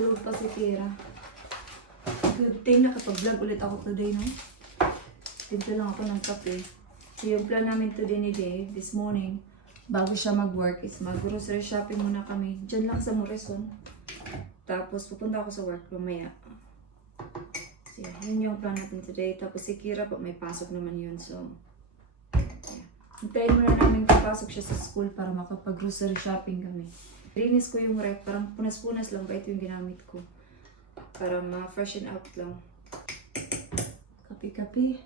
Tulog pa si Kira. Good thing nakapag-vlog ulit ako today, no? Tinto lang ako ng kape. So yung plan namin today ni Dave, this morning, bago siya mag-work, is mag-grocery shopping muna kami. Diyan lang sa Morrison. Tapos pupunta ako sa work mamaya. So yun yung plan natin today. Tapos si Kira, may pasok naman yun. So, yeah. Hintayin muna namin kapasok siya sa school para makapag-grocery shopping kami. Rinis ko yung ref, parang punas-punas lang ba ito yung ginamit ko. Para ma-freshen out lang. Kapi-kapi.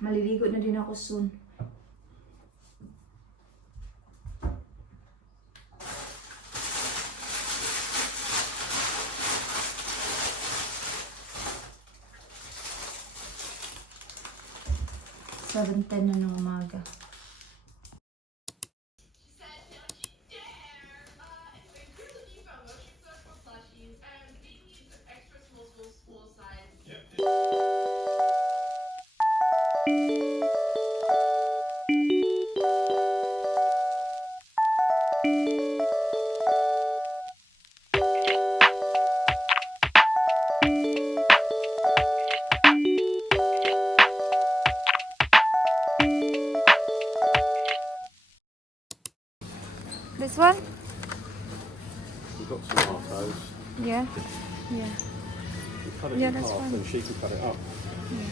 Maliligo na din ako soon. Seven 10 na ng umaga. This one? We've got tomatoes. Yeah. Yeah. We cut it Yeah, in that's half fine. and she can cut it up. Yeah.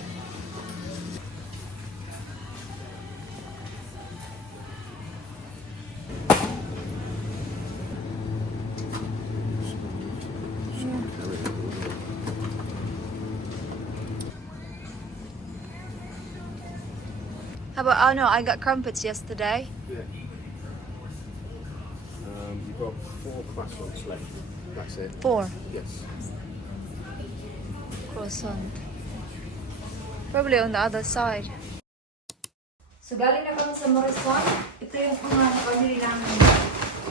How about, oh no, I got crumpets yesterday. Yeah. You've got 4 croissants left. That's it. 4 Yes. croissant. Probably on the other side. So galing na kami sa Morrison. Ito yung mga nakabili namin.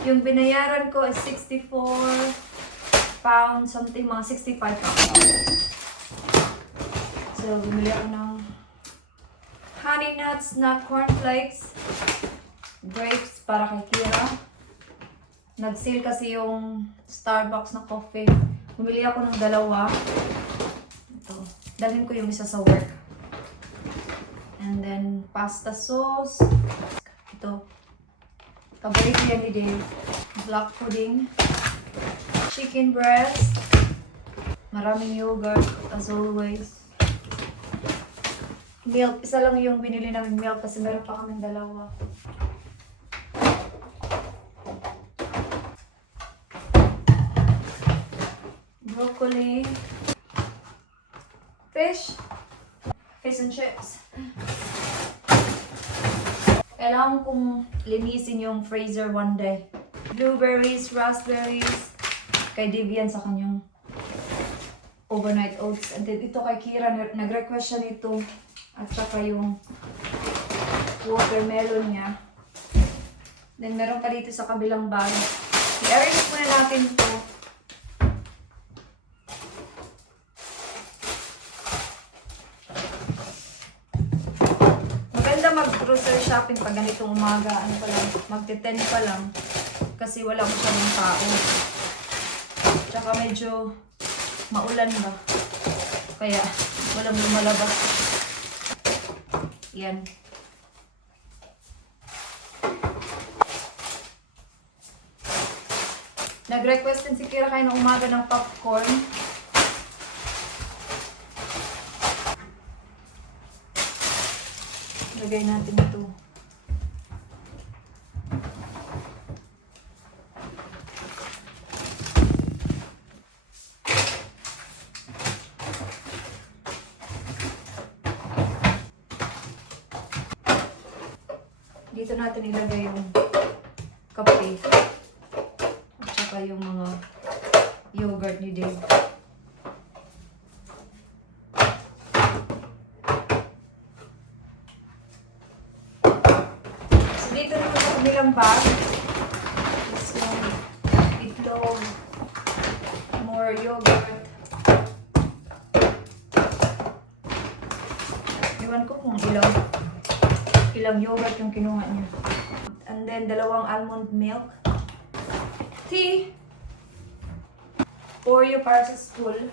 Yung binayaran ko is 64 pounds, something, mga 65 pounds. So bumili ako ng honey nuts na cornflakes, grapes para kay Kira. Nag-sale kasi yung Starbucks na coffee. Bumili ako ng 2. Ito. Dalhin ko yung isa sa work. And then, pasta sauce. Ito. Paborito yan ni Dave. Black pudding. Chicken breast. Maraming yogurt, as always. Milk. Isa lang yung binili namin milk kasi meron pa kaming 2. Broccoli. Fish and chips. Kailangan kong linisin yung freezer one day. Blueberries, raspberries. Kay Divian sa kanyang overnight oats. And then ito kay Kira, nag-request siya nito. At saka yung watermelon niya. Then meron pa dito sa kabilang bag. I-arrange muna natin ito. Mag-grocery shopping pag ganitong umaga, ano pa lang, magte-10 pa lang kasi wala masyadong tao. Tsaka medyo maulan ba? Kaya walang lumalabas. Yan. Nag-request din si Kira kayo ng umaga ng popcorn. Lagay natin ito. Dito natin ilagay yung kape. At saka yung mga yogurt ni Dave. Dito naman sa kabilang bag is yung itlog, more yogurt. Iwan ko kung ilang yogurt yung kinuha niya. And then 2 almond milk. Tea. Oreo para sa school.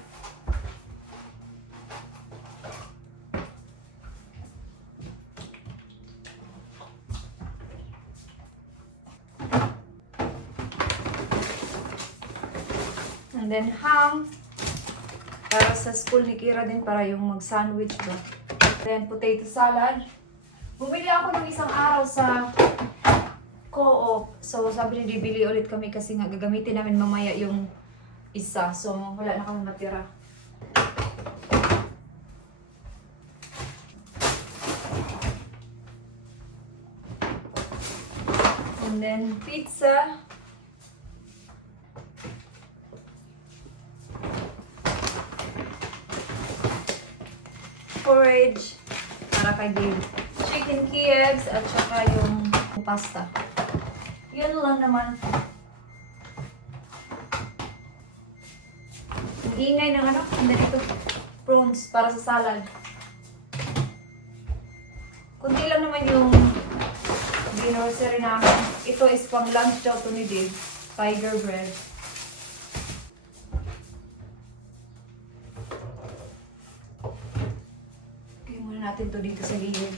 And then ham. Para sa school ni Kira din, para yung mag-sandwich ba. Then potato salad. Bumili ako ng isang araw sa Co-op. So sabi ni bili ulit kami kasi nga gagamitin namin mamaya yung isa. So wala na kami matira. And then pizza. Porridge para kay Gabe. Chicken Kievs at saka yung pasta. Yun lang naman. Ang ingay ng ano, and then ito, prawns para sa salad. Kunti lang naman yung grocery namin. Ito is pang lunch daw to ni Dave. Tiger bread. Okay, muna natin to dito sa gilid.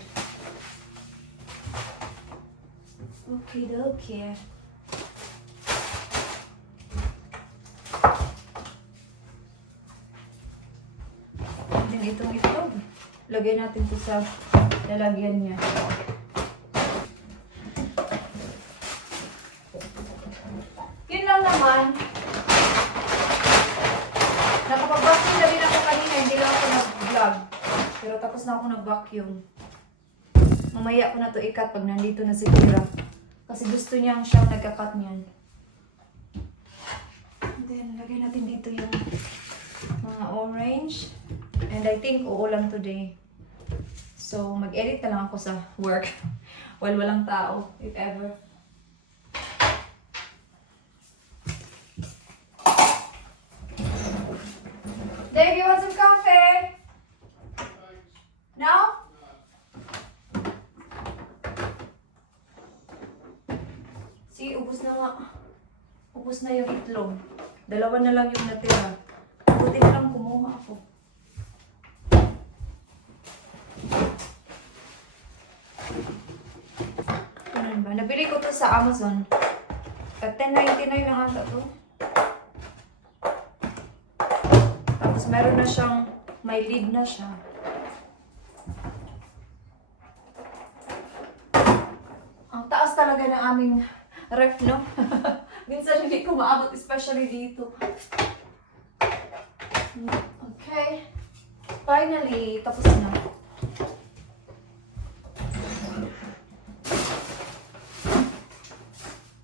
Okay, okay. Then itong itlog. Lagay natin to sa lalagyan niya. Yun lang naman. Nakapag-vacuum na rin ako kanina. Hindi lang ako nag-vlog. Pero tapos na ako nag-vacuum. Mamaya ko na to ikat pag nandito na si Kira. Kasi gusto niyang siyang nagka-cut niyan. And then, lagay natin dito yung mga orange. And I think uulan today. So, mag-edit na lang ako sa work. While walang tao, if ever. Dave, you want some coffee? No? See, ubos na nga. Ubos na yung itlog. Dalawa na lang yung natira. Buti na lang kumuha ako. Ganun ba? Nabili ko to sa Amazon. At $10.99 lang ata to. Tapos meron na siyang, may lid na siya. Ang taas talaga ng aming ref, no? Minsan hindi ko maabot, especially dito. Okay. Finally, tapos na.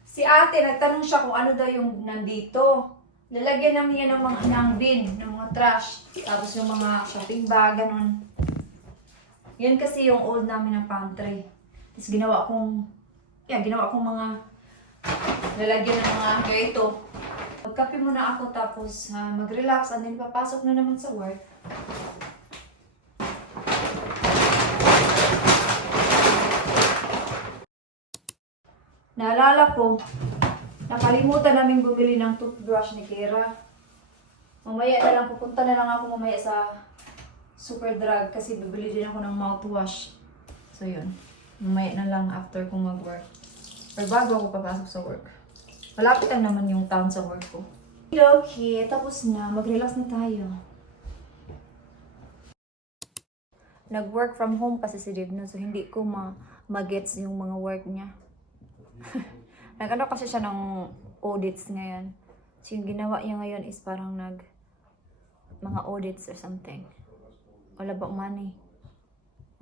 Si ate, nagtanong siya kung ano daw yung nandito. Lalagyan namin yan ng mga ng bin, ng mga trash. Tapos yung mga shopping bag, ganun. Yan kasi yung old namin na pantry. Tapos ginawa kong mga lalagyan ng mga ganito. Magkape muna ako tapos mag-relax and then papasok na naman sa work. Naalala ko, nakalimutan namin bumili ng toothbrush ni Kira. Mamaya na lang, pupunta na lang ako mamaya sa Superdrug kasi bibili din ako ng mouthwash. So yun, mamaya na lang after kong mag-work. Or bago ako papasok sa work. Malapit lang naman yung town sa work ko. Okay, tapos na. Mag-relax na tayo. Nag-work from home kasi si Dave no, so hindi ko ma-gets yung mga work niya. Nag-ano kasi siya ng audits ngayon. So yung ginawa niya ngayon is parang mga audits or something. Wala ba money?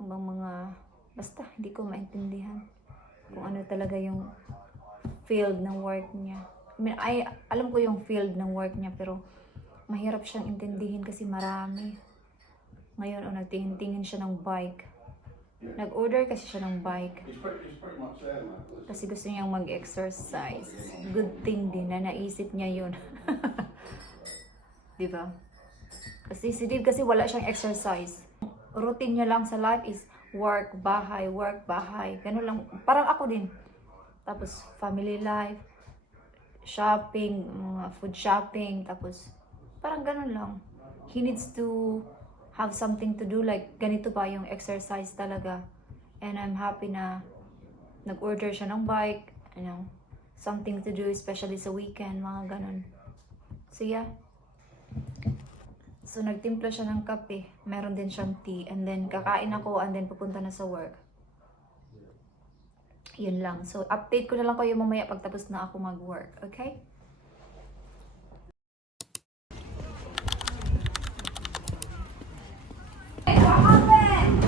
Ang mga, basta hindi ko maintindihan kung ano talaga yung field ng work niya. I mean, alam ko yung field ng work niya pero mahirap siyang intindihin kasi marami. Ngayon, nagtingin-tingin siya ng bike. Nag-order kasi siya ng bike. Kasi gusto niyang mag-exercise. Good thing din na naisip niya yun. Diba? Kasi si Dave kasi wala siyang exercise. Routine niya lang sa life is work, bahay, work, bahay. Ganun lang. Parang ako din. Tapos family life, shopping, mga food shopping, tapos Parang ganun lang. He needs to have something to do, like ganito ba yung exercise talaga. And I'm happy na nag-order siya ng bike, something to do, especially sa weekend, mga ganun. So yeah. So nagtimpla siya ng kape, meron din siyang tea, and then kakain ako, and then pupunta na sa work. Yun lang. So update ko na lang kayo mamaya pagtapos na ako mag-work, okay? Hey, what happened?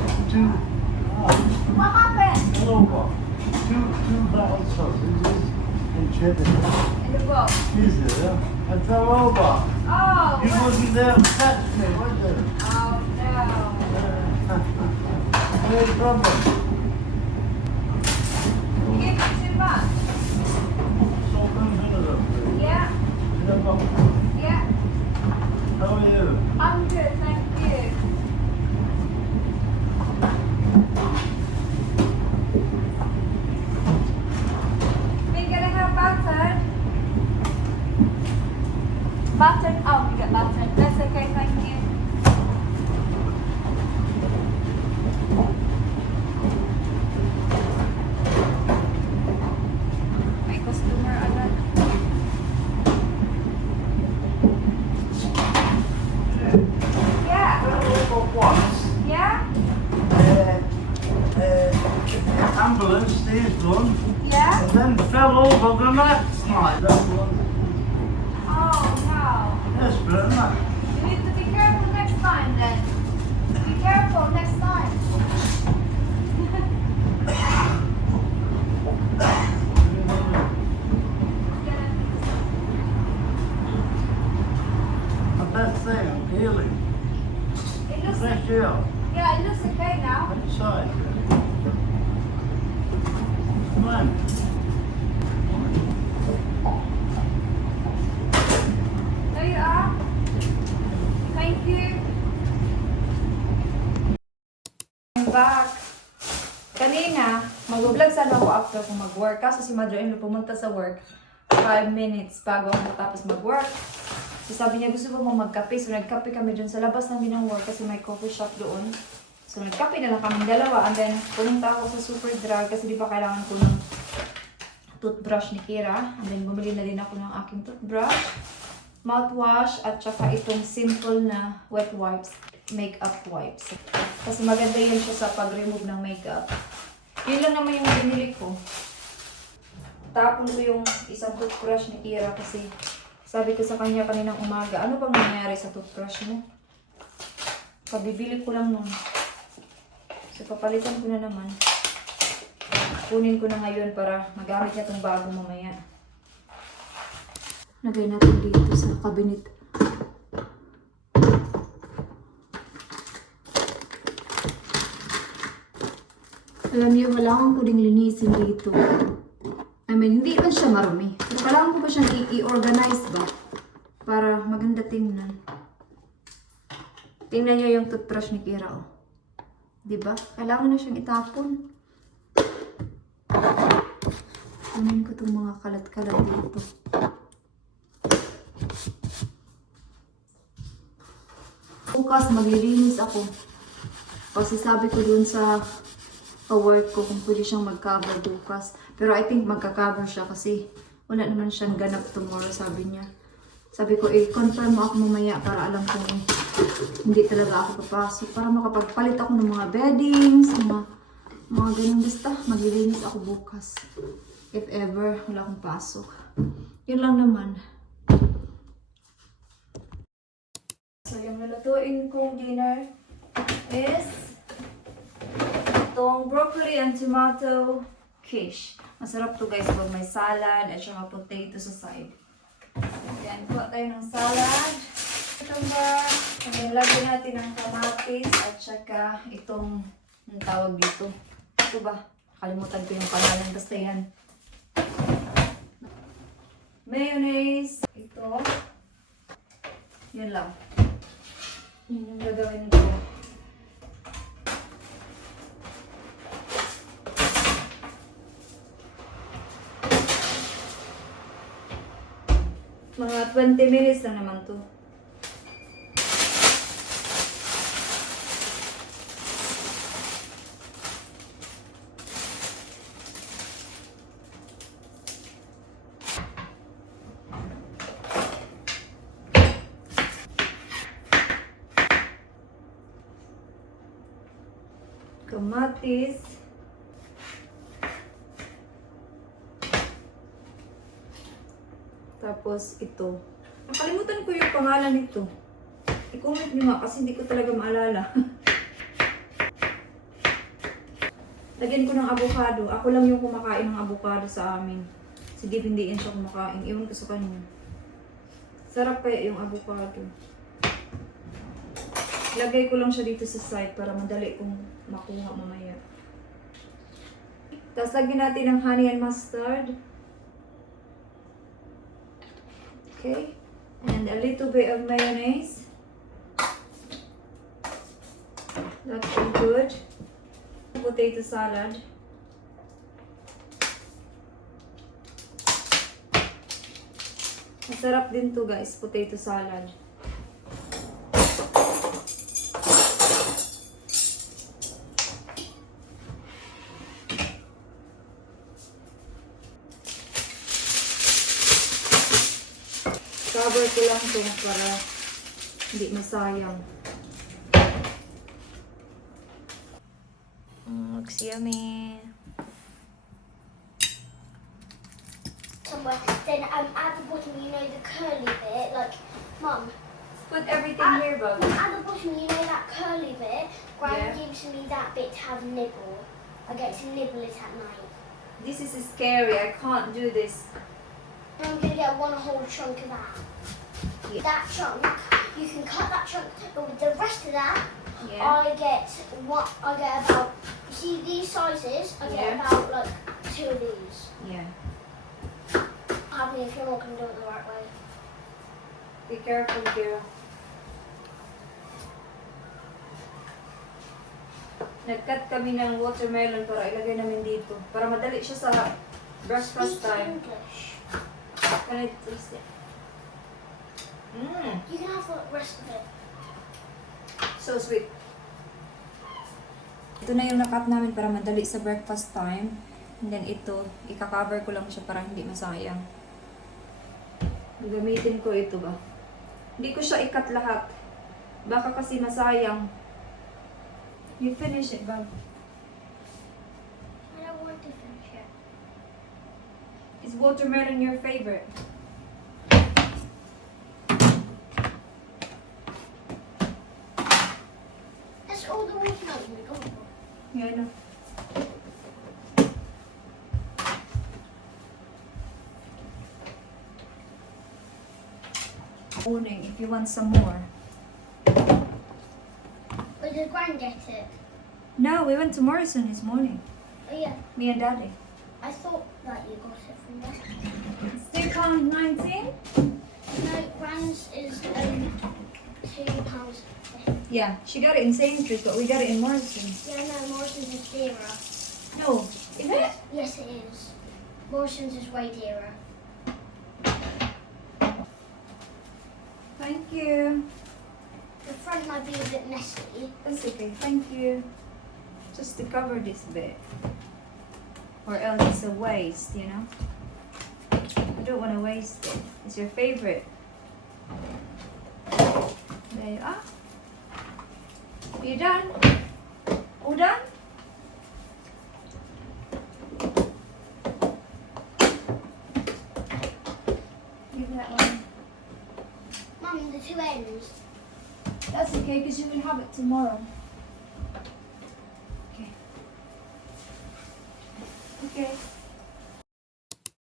What happened? Over. Two battle sausages and cheddar. In the box. Pizza, yeah? I fell over. Oh, You wasn't there to catch me, was you? oh no. No problem. You gave it to back? So comes in them. Yeah, yeah. How are you? I'm good, thank you. We gonna have buttered? Buttered? Oh, we got buttered. That's okay, thank you. May customer agad. Yeah, Fell over once. yeah, Ambulance, these done. yeah. And then fell over the next night. That one. Oh no. Yes, Brenda. You need to be careful next time then. Be careful next time. The best thing, I'm healing. It looks Fresh air. yeah, it looks okay now. Inside. Come on. There you are. Thank you. I'm back. Kanina, mag-vlog sana ako after ko mag-work. Kaso si Madre-in-law pumunta sa work 5 minutes bago ako matapos mag-work. So sabi niya, gusto ko mo magkape. So nagkape kami dun sa labas namin ng work kasi may coffee shop doon. So nagkape na lang kami dalawa. And then pumunta ako sa Superdrug kasi di ba kailangan ko ng toothbrush ni Kira. And then bumili na din ako ng aking toothbrush, mouthwash, at saka itong simple na wet wipes, makeup wipes. Kasi maganda yun siya sa pag-remove ng makeup. Yun lang naman yung binili ko. Tapon ko yung isang toothbrush ni Kira kasi sabi ko sa kanya kaninang umaga, ano bang nangyayari sa toothbrush mo? Kabibili ko lang nun. So papalitan ko na naman. Kunin ko na ngayon para magamit niya itong bago mamaya. Lagay natin dito sa cabinet. Alam niyo, wala akong pwedeng linisin dito. I mean, hindi man siya marumi. Pero kailangan ko ba siyang i-organize ba? Para maganda tingnan. Tingnan niyo yung toothbrush ni Kira, oh. Diba? Kailangan na siyang itapon. Kunin ko itong mga kalat-kalat dito. Bukas maglilinis ako. Kasi sabi ko dun sa work ko kung pwede siyang mag-cover bukas. Pero I think magka-cover siya kasi wala naman siyang ganap tomorrow, sabi niya. Sabi ko, confirm mo ako mamaya para alam kong hindi talaga ako papasok. Para makapagpalit ako ng mga beddings, mga ganun. Basta, maglilinis ako bukas. If ever, wala akong pasok. Yun lang naman. So, yung nalutuin kong dinner is itong broccoli and tomato quiche. Masarap to guys pag may salad at saka potato sa side. Yan, kuha tayo ng salad. Cucumber. And then lagyan natin ng kamatis at saka itong, ang tawag dito. Ito ba? Kalimutan ko yung pangalan. Basta yan. Mayonnaise. Ito. Yun lang. Yun yung gagawin ko. Mga 20 minutes na naman to. kamatis. Tapos ito. Nakalimutan ko yung pangalan nito. I-comment nyo nga kasi hindi ko talaga maalala. Lagyan ko ng avocado. Ako lang yung kumakain ng avocado sa amin. Si Gabe hindi yan siya kumakain. Iwan ko sa kanya. Sarap kaya yung avocado. Lagay ko lang siya dito sa side para madali kong makuha mamaya. Tapos lagyan natin ng honey and mustard. Okay. And a little bit of mayonnaise. That's all good. Potato salad. Masarap din to guys, potato salad. Cover ko lang to para hindi masayang. Looks yummy. Somewhere. Then at the bottom, you know the curly bit, like, Mum. Put everything here, Bob. At the bottom, you know that curly bit. Gran Yeah. gives me that bit to have nibble. I get to nibble it at night. This is scary. I can't do this. And I'm gonna get one whole chunk of that. Yeah. That chunk, you can cut that chunk, but with the rest of that, Yeah. I get about. You see these sizes? I get Yeah. about like 2 of these. Yeah. Happy if you're not gonna do it the right way. Be careful, girl. Nag-cut kami ng watermelon para ilagay namin dito. Para madali siya sa breakfast Speak time. English. Can I taste it? Mmm, You can have the rest of it. so sweet. Ito na yung na-cut namin para madali sa breakfast time. And then ito, ika-cover ko lang siya para hindi masayang. Gagamitin ko ito ba? Hindi ko siya ikat lahat. Baka kasi masayang. You finish it, Bob. I don't want to finish it. Is watermelon your favorite? That's all the watermelon we got. Yeah, I know. Morning, if you want some more. Or did Gran get it? No, we went to Morrison this morning. Oh yeah, Me and Daddy. I thought that you got it from there. Still count 19? No, Gran's is £2. Yeah, she got it in Sainsbury's, but we got it in Morrison. Yeah, no, Morrison's is dearer. No, is it? Yes, it is. Morrison's is way dearer. Thank you. The front might be a bit messy. That's okay, thank you. Just to cover this bit. Or else it's a waste, you know? I don't want to waste it. It's your favorite. There you are. You done? All done? Give that one. Mum, the 2 ends. That's okay because you will have it tomorrow. Okay. Okay.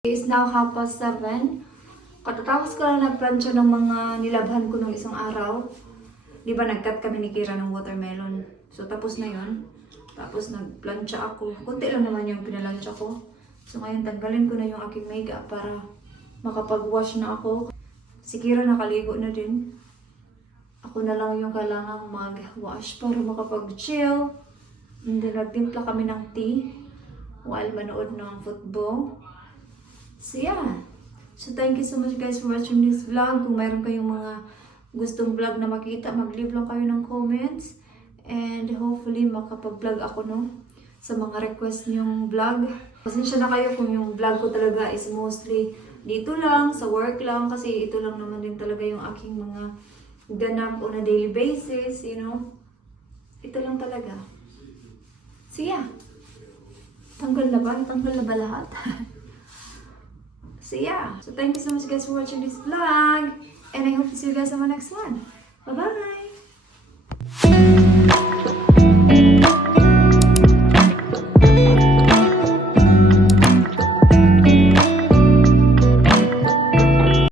It's now 7:30. Katatapos ko lang nagplansya ng mga nilabhan ko nung isang araw. Di ba nag-cut kami ni Kira ng watermelon. So tapos na yon. Tapos nagplansya ako. Kunti lang naman yung pinalansya ko. So ngayon tanggalin ko na yung aking makeup para makapag-wash na ako. Si Kira nakaligo na din. Ako na lang yung kailangang mag-wash para makapag-chill. And then nagtimpla kami ng tea while manood ng football. So yeah. So thank you so much guys for watching this vlog. Kung mayroon kayong mga gustong vlog na makita, mag-leave lang kayo ng comments. And hopefully makapag-vlog ako no sa mga request niyong vlog. Pasensya na kayo kung yung vlog ko talaga is mostly dito lang, sa work lang. Kasi ito lang naman din talaga yung aking mga ganap on a daily basis, you know. Ito lang talaga. So yeah. Tanggal na ba? Tanggal na ba lahat? So yeah. So thank you so much guys for watching this vlog. And I hope to see you guys on my next one. Bye-bye!